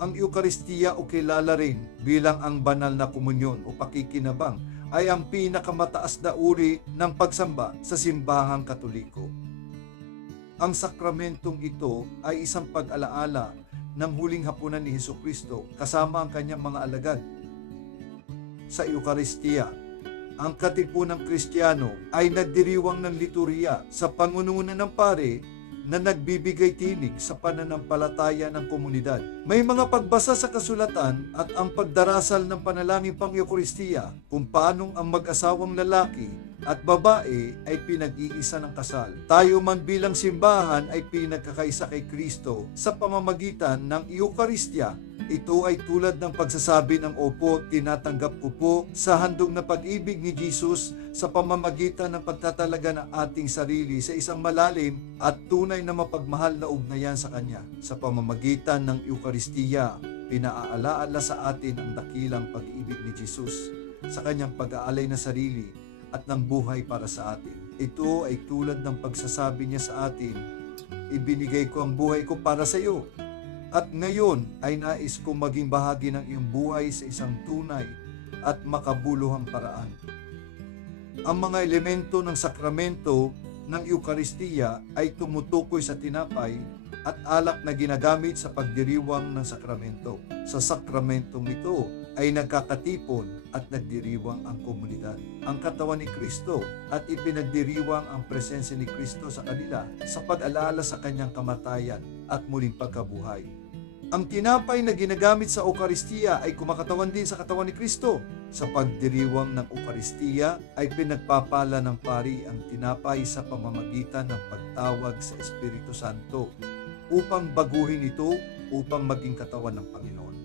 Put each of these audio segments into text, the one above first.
Ang Eukaristiya o kilala rin bilang ang banal na komunyon o pakikinabang ay ang pinakamataas na uri ng pagsamba sa simbahang Katoliko. Ang sakramentong ito ay isang pag-alaala ng huling hapunan ni Hesukristo kasama ang kanyang mga alagad. Sa Eukaristiya, ang katipunang Kristiyano ay nagdiriwang ng liturhiya sa pangununan ng pare na nagbibigay tinig sa pananampalataya ng komunidad. May mga pagbasa sa kasulatan at ang pagdarasal ng panalangin pang-Eukaristiya kung paanong ang mag-asawang lalaki at babae ay pinag-iisa ng kasal. Tayo man bilang simbahan ay pinagkakaisa kay Kristo sa pamamagitan ng Eukaristiya. Ito ay tulad ng pagsasabi ng opo, tinatanggap ko po sa handog na pag-ibig ni Jesus sa pamamagitan ng pagtatalaga ng ating sarili sa isang malalim at tunay na mapagmahal na ugnayan sa Kanya. Sa pamamagitan ng Eukaristiya, pinaaalaala sa atin ang dakilang pag-ibig ni Jesus sa Kanyang pag-aalay na sarili at ng buhay para sa atin. Ito ay tulad ng pagsasabi niya sa atin, ibinigay ko ang buhay ko para sa iyo. At ngayon ay nais kong maging bahagi ng iyong buhay sa isang tunay at makabuluhang paraan. Ang mga elemento ng sakramento ng Eukaristiya ay tumutukoy sa tinapay at alak na ginagamit sa pagdiriwang ng sakramento. Sa sakramentong ito ay nagkakatipon at nagdiriwang ang komunidad, ang katawan ni Kristo, at ipinagdiriwang ang presensya ni Kristo sa kanila sa pag-alala sa kanyang kamatayan at muling pagkabuhay. Ang tinapay na ginagamit sa Eukaristiya ay kumakatawan din sa katawan ni Kristo. Sa pagdiriwang ng Eukaristiya ay pinagpapala ng pari ang tinapay sa pamamagitan ng pagtawag sa Espiritu Santo upang baguhin ito upang maging katawan ng Panginoon.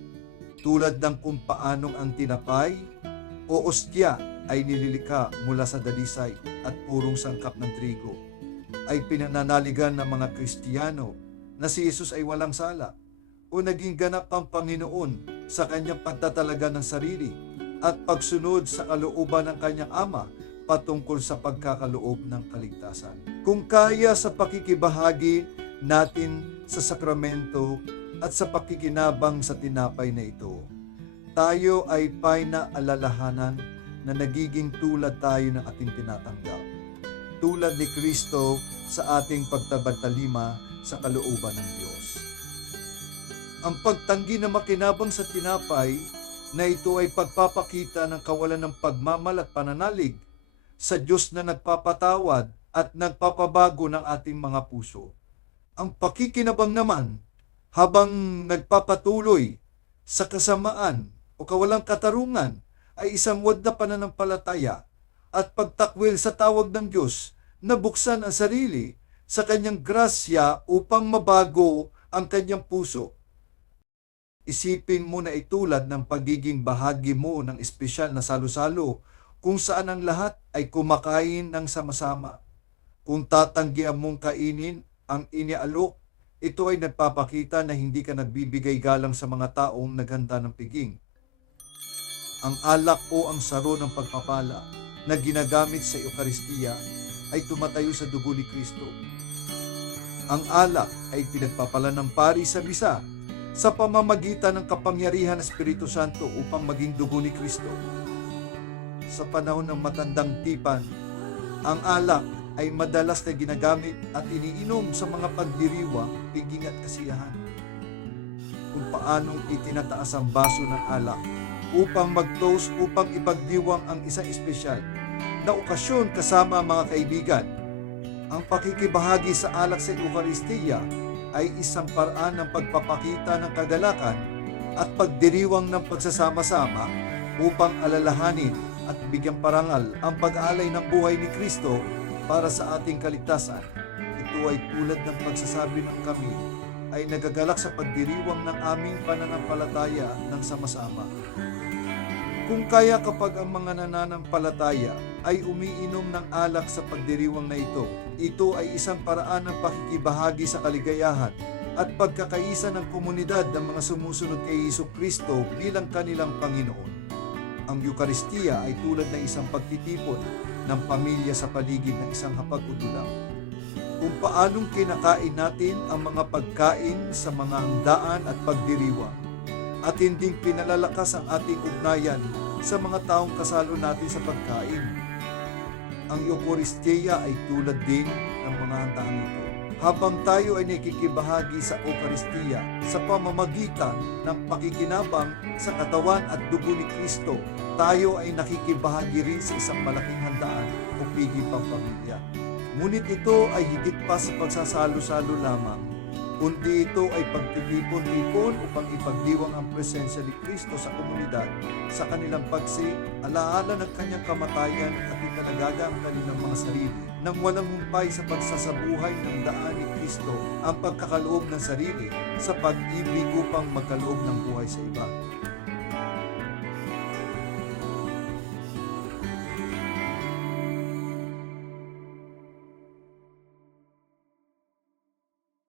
Tulad ng kung paanong ang tinapay o ostya ay nililikha mula sa dalisay at purong sangkap ng trigo, ay pinananaligan ng mga Kristiyano na si Jesus ay walang sala o naging ganap ang Panginoon sa kanyang pagtatalaga ng sarili at pagsunod sa kalooban ng kanyang Ama patungkol sa pagkakaloob ng kaligtasan. Kung kaya sa pakikibahagi natin sa sakramento at sa pakikinabang sa tinapay na ito, tayo ay pinaalalahanan na nagiging tulad tayo ng ating tinatanggap. Tulad ni Kristo sa ating pagtabatalima sa kalooban ng Diyos. Ang pagtanggi na makinabang sa tinapay na ito ay pagpapakita ng kawalan ng pagmamal at pananalig sa Diyos na nagpapatawad at nagpapabago ng ating mga puso. Ang pakikinabang naman habang nagpapatuloy sa kasamaan o kawalang katarungan ay isang wad na pananampalataya at pagtakwil sa tawag ng Diyos na buksan ang sarili sa kanyang grasya upang mabago ang kanyang puso. Isipin mo na itulad ng pagiging bahagi mo ng espesyal na salo-salo kung saan ang lahat ay kumakain ng sama-sama. Kung tatanggihan mong kainin ang inialok, ito ay nagpapakita na hindi ka nagbibigay galang sa mga taong naghanda ng piging. Ang alak o ang saro ng pagpapala na ginagamit sa Eukaristiya ay tumatayo sa dugo ni Kristo. Ang alak ay pinagpapala ng pari sa misa sa pamamagitan ng kapangyarihan ng Espiritu Santo upang maging dugo ni Kristo. Sa panahon ng matandang tipan, ang alak ay madalas na ginagamit at iniinom sa mga pagdiriwang, piging at kasiyahan. Kung paanong itinataas ang baso ng alak upang mag-toast upang ipagdiwang ang isang espesyal na okasyon kasama mga kaibigan. Ang pakikibahagi sa alak sa Eukaristiya ay isang paraan ng pagpapakita ng kagalakan at pagdiriwang ng pagsasama-sama upang alalahanin at bigyang parangal ang pag-aalay ng buhay ni Kristo para sa ating kaligtasan. Ito ay tulad ng pagsasabi ng kami ay nagagalak sa pagdiriwang ng aming pananampalataya ng sama-sama. Kung kaya kapag ang mga nananampalataya ay umiinom ng alak sa pagdiriwang na ito ay isang paraan ng pakikibahagi sa kaligayahan at pagkakaisa ng komunidad ng mga sumusunod kay Hesukristo bilang kanilang Panginoon. Ang Eukaristiya ay tulad ng isang pagtitipon ng pamilya sa paligid ng isang hapag-utulang. Kung paanong kinakain natin ang mga pagkain sa mga handaan at pagdiriwang, at hinding pinalalakas ang ating ugnayan sa mga taong kasalo natin sa pagkain. Ang Eucharistia ay tulad din ng mga handaan ito. Habang tayo ay nakikibahagi sa Eucharistia sa pamamagitan ng pakikinabang sa katawan at dugo ni Kristo, tayo ay nakikibahagi rin sa isang malaking handaan o piging pampamilya. Ngunit ito ay higit pa sa pagsasalo-salo lamang, kundi ito ay pagtitipon-tipon upang ipagdiwang ang presensya ni Kristo sa komunidad sa kanilang alaala ng kanyang kamatayan at itinalaga ang kanilang mga sarili nang walang humpay sa pagsasabuhay ng daan ni Kristo ang pagkakaloob ng sarili sa pag-ibig upang magkaloob ng buhay sa iba.